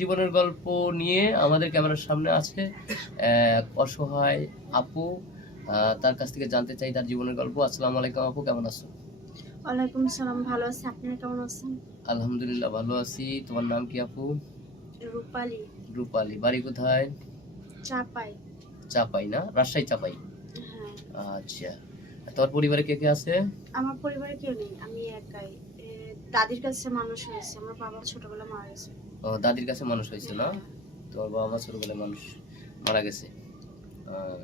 জীবনের গল্প নিয়ে আমাদের ক্যামেরার সামনে আছে এক অসহায় আপু। তার কাছ থেকে জানতে চাই তার জীবনের গল্প। আসসালামু আলাইকুম আপু, কেমন আছো? ওয়ালাইকুম সালাম, ভালো আছি। আপনারা কেমন আছেন? আলহামদুলিল্লাহ ভালো আছি। তোমার নাম কি আপু? রূপালী। রূপালী। বাড়ি কোথায়? চাপাই। চাপাই না, রাজশাহী চাপাই। হ্যাঁ। আচ্ছা, তোমার পরিবারে কে কে আছে? আমার পরিবারে কেউ নেই, আমি একাই। দাদির কাছে মানুষ হয়েছে, আমার বাবা ছোটবেলা মারা গেছে। ও, দাদির কাছে মানুষ হয়েছে না? হ্যাঁ। তোমার বাবা মা ছোটবেলায় মানুষ মারা গেছে। আহ,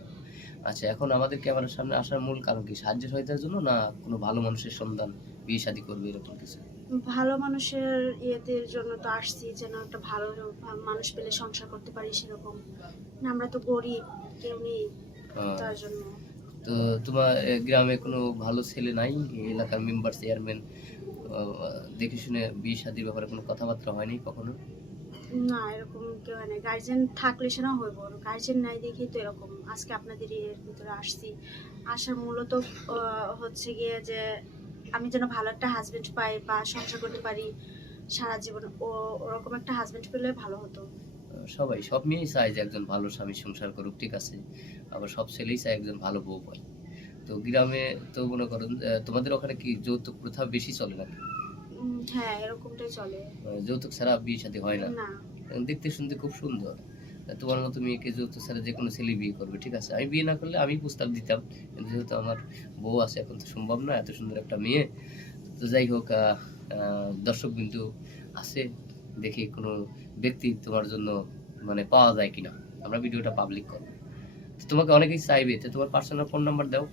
আচ্ছা, এখন আমাদের ক্যামেরার সামনে আসার মূল কারণ কি? সাহায্য সহায়তার জন্য, না কোনো ভালো মানুষের সন্ধান, বিয়ে শাদী করবে এরকম কিছু? ভালো মানুষের ইয়েদের জন্য তো আসছি, যেন একটা ভালো মানুষ পেলে সংসার করতে পারি সেরকম। না, আমরা তো গরিব, কেউ নেই, আহ, তার জন্য। তো তোমার গ্রামে কোনো ভালো ছেলে নাই? এই এলাকার মেম্বার চেয়ারম্যান দেখে শুনে বিয়ে শাদীর ব্যাপারে কোনো কথাবার্তা হয়নি কখনো? না, এরকম কেউ নেই। গার্জেন থাকলে সে না হইব, গার্জেন নাই দেখি তো এরকম আজকে আপনাদের এর ভিতরে আসছি। আসার মূলত হচ্ছে গিয়ে যে আমি যেন ভালো একটা হাজবেন্ড পাই বা সংসার করতে পারি সারা জীবন। ওরকম একটা হাজবেন্ড পেলে ভালো হতো। সবাই, সব মেয়েই চায় যে একজন ভালো স্বামী সংসার করুক, ঠিক আছে। আবার সব ছেলেই চায় একজন ভালো বউ পায়। তো গ্রামে তো মনে করেন তোমাদের ওখানে কি যৌতুক প্রথা বেশি চলে নাকি? হ্যাঁ, এরকমটাই চলে। যৌতুক ছাড়া বিয়ে শাদী হয় না? না। দেখতে শুনতে খুব সুন্দর। তোমার মতো মেয়েকে যৌতুক ছাড়া যে কোনো ছেলে বিয়ে করবে, ঠিক আছে। আমি বিয়ে না করলে আমি প্রস্তাব দিতাম, কিন্তু যেহেতু আমার বউ আছে এখন তো সম্ভব না, এত সুন্দর একটা মেয়ে। তো যাই হোক, দর্শক বিন্দু আছে, দেখি কোনো ব্যক্তি তোমার জন্য মানে পাওয়া যায় কিনা। আমরা ভিডিওটা পাবলিক করবো, তো তোমাকে অনেকেই চাইবে, তো তোমার পার্সোনাল ফোন নাম্বার দাও।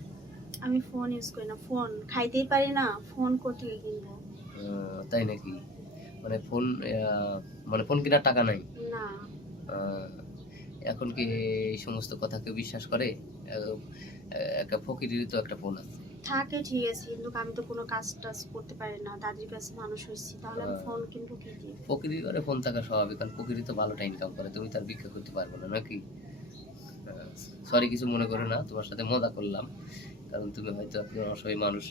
আমি ফোন ইউজ করি না, ফোন খাইতেই পারি না, ফোন কোথেকে কিনবো? তাই নাকি? মানে ফোন, মানে ফোন কেনার টাকা নাই? না। আহ, এখন কি এই সমস্ত কথা কেউ বিশ্বাস করে? আহ, একটা ফকিরেরই তো একটা ফোন আছে। থাকে ঠিক আছে, কিন্তু আমি তো কোনো কাজ টাজ করতে পারি না, দাদির কাছে মানুষ হয়েছি, তাহলে আমি ফোন কিনবো কি দিয়ে? ফকিরের ঘরে ফোন থাকা স্বাভাবিক, কারণ ফকিরই তো ভালোটা ইনকাম করে, তুমি তার ভিক্ষা করতে পারবে না নাকি? সরি, কিছু মনে করো না, তোমার সাথে মজা করলাম, কারণ তুমি হয়তো একজন অসহায় মানুষ।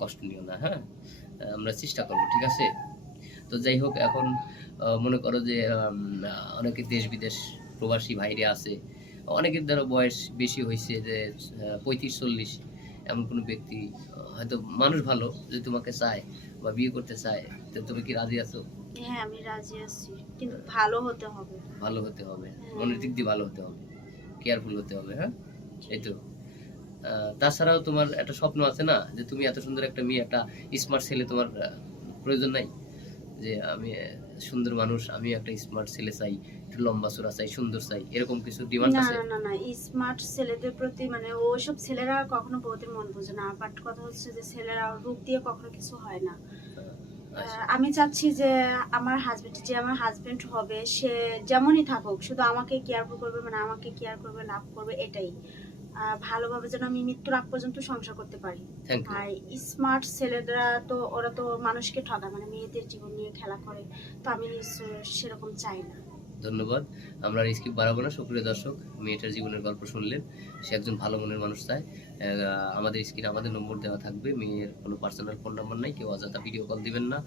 কষ্ট নিও না, হ্যাঁ। আমরা চেষ্টা করবো, ঠিক আছে। তো যাই হোক, এখন মনে করো যে অনেকে দেশ বিদেশ প্রবাসী ভাইরে আছে, অনেকের দ্বারা বয়স বেশি হয়েছে, যে 35-40, এমন কোনো ব্যক্তি হয়তো মানুষ ভালো, যে তোমাকে চায় বা বিয়ে করতে চায়, তো তুমি কি রাজি আছো? হ্যাঁ, আমি রাজি আছি, কিন্তু ভালো হতে হবে। ভালো হতে হবে, হ্যাঁ। মনের দিক দিয়ে ভালো হতে হবে, কেয়ারফুল হতে হবে, হ্যাঁ। এই তো। তাছাড়াও তোমার একটা স্বপ্ন আছে না, যে তুমি এত সুন্দর একটা মেয়ে, একটা স্মার্ট ছেলে তোমার প্রয়োজন নাই? যে আমি সুন্দর মানুষ, আমি একটা স্মার্ট ছেলে চাই, একটু লম্বা চূড়া চাই, সুন্দর চাই, এরকম কিছু ডিমান্ড না আছে? না না না, স্মার্ট ছেলেদের প্রতি মানে ওইসব ছেলেরা কখনো বউদের মন বোঝে না, বাট কথা হচ্ছে যে ছেলেরা রূপ দিয়ে কখনো কিছু হয় না। আচ্ছা, আমি চাচ্ছি যে আমার হাজবেন্ড হবে, সে যেমনই থাকুক, শুধু আমাকে কেয়ারফুল করবে, মানে আমাকে কেয়ার করবে, লাভ করবে, এটাই। ভালোভাবে যেন আমি মৃত্যুর আগ পর্যন্ত সংসার করতে পারি। Thank you. আর স্মার্ট ছেলেরা তো ওরা তো মানুষকে ঠকায়, মানে মেয়েদের জীবন নিয়ে খেলা করে। তো আমি সেরকম চাই না। ধন্যবাদ। আমরা আর স্কিপ বাড়াবো না। সুপ্রিয় দর্শক, মেয়েটার জীবনের গল্প শুনলেন, সে একজন ভালো মনের মানুষ চায়। আমাদের স্ক্রিনে আমাদের নম্বর দেওয়া থাকবে, মেয়ের কোনো পার্সোনাল ফোন নাম্বার নাই, কেউ অযথা ভিডিও কল দিবেন না।